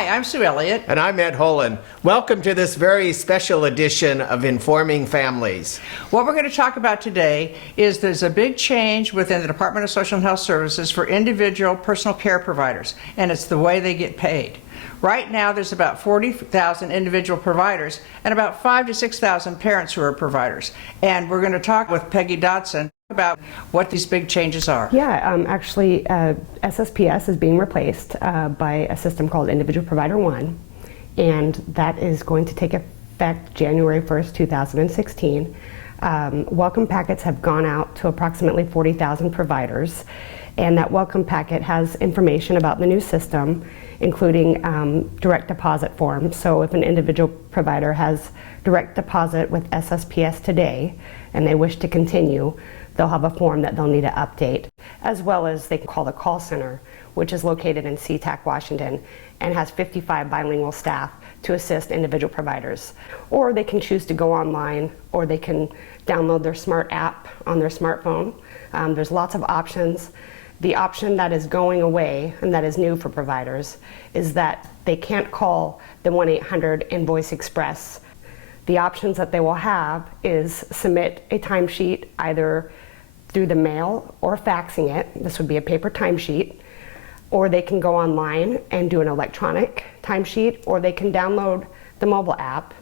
Hi, I'm Sue Elliott. And I'm Ed Holen. Welcome to this very special edition of Informing Families. What we're going to talk about today is there's a big change within the Department of Social and Health Services for individual personal care providers, and it's the way they get paid. Right now, there's about 40,000 individual providers and about 5,000 to 6,000 parents who are providers. And we're going to talk with Peggy Dotson about what these big changes are. Yeah, actually, SSPS is being replaced by a system called Individual Provider One, and that is going to take effect January 1st, 2016. Welcome packets have gone out to approximately 40,000 providers, and that welcome packet has information about the new system, including direct deposit forms. So if an individual provider has direct deposit with SSPS today and they wish to continue, they'll have a form that they'll need to update, as well as they can call the call center, which is located in SeaTac, Washington, and has 55 bilingual staff to assist individual providers. Or they can choose to go online, or they can download their smart app on their smartphone. There's lots of options. The option that is going away, and that is new for providers, is that they can't call the 1-800-INVOICE Express. The options that they will have is submit a timesheet either through the mail or faxing it. This would be a paper timesheet. Or they can go online and do an electronic timesheet, or they can download the mobile app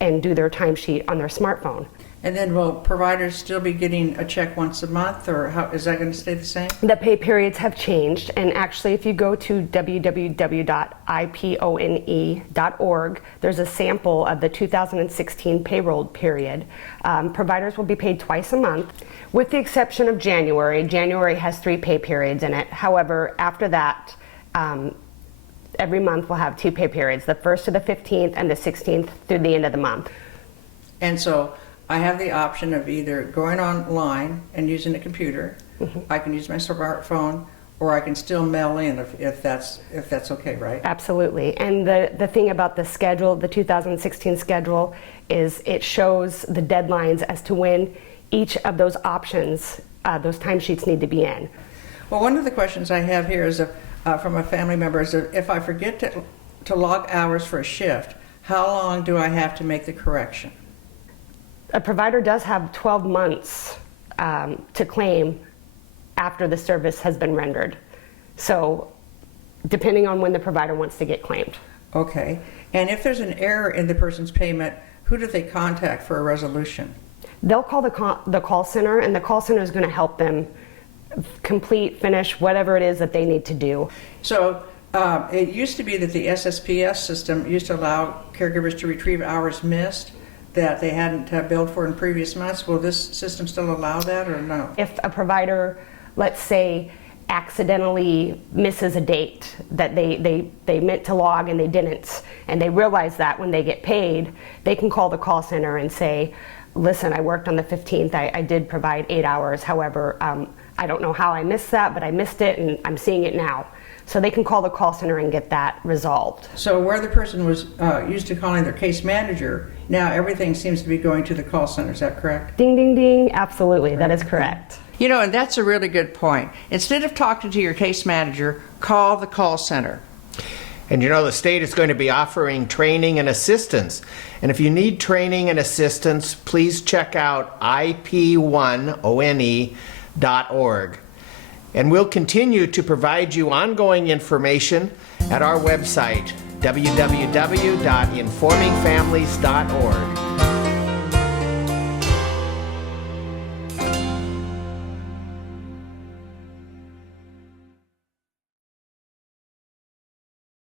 and do their timesheet on their smartphone. And then will providers still be getting a check once a month, or how is that going to stay the same? The pay periods have changed, and actually if you go to www.ipone.org, there's a sample of the 2016 payroll period. Providers will be paid twice a month, with the exception of January. January has 3 pay periods in it. However, after that, every month will have 2 pay periods, the 1st to the 15th and the 16th through the end of the month. And so I have the option of either going online and using a computer. I can use my smartphone, or I can still mail in if that's okay, right? Absolutely. And the thing about the schedule, the 2016 schedule, is it shows the deadlines as to when each of those options, those timesheets need to be in. Well, one of the questions I have here is from a family member is if I forget to log hours for a shift, how long do I have to make the correction? A provider does have 12 months to claim after the service has been rendered. So depending on when the provider wants to get claimed. Okay. And if there's an error in the person's payment, who do they contact for a resolution? They'll call the call center, and the call center is going to help them finish whatever it is that they need to do. So it used to be that the SSPS system used to allow caregivers to retrieve hours missed that they hadn't billed for in previous months. Will this system still allow that, or no? If a provider, let's say, accidentally misses a date that they meant to log and they didn't, and they realize that when they get paid, they can call the call center and say, listen, I worked on the 15th, I did provide 8 hours, however, I don't know how I missed that, but I missed it and I'm seeing it now. So they can call the call center and get that resolved. So where the person was used to calling their case manager, now everything seems to be going to the call center. Is that correct? Ding, ding, ding. Absolutely. That is correct. You know, and that's a really good point. Instead of talking to your case manager, call the call center. And you know, the state is going to be offering training and assistance. And if you need training and assistance, please check out ipone.org. And we'll continue to provide you ongoing information at our website, www.informingfamilies.org.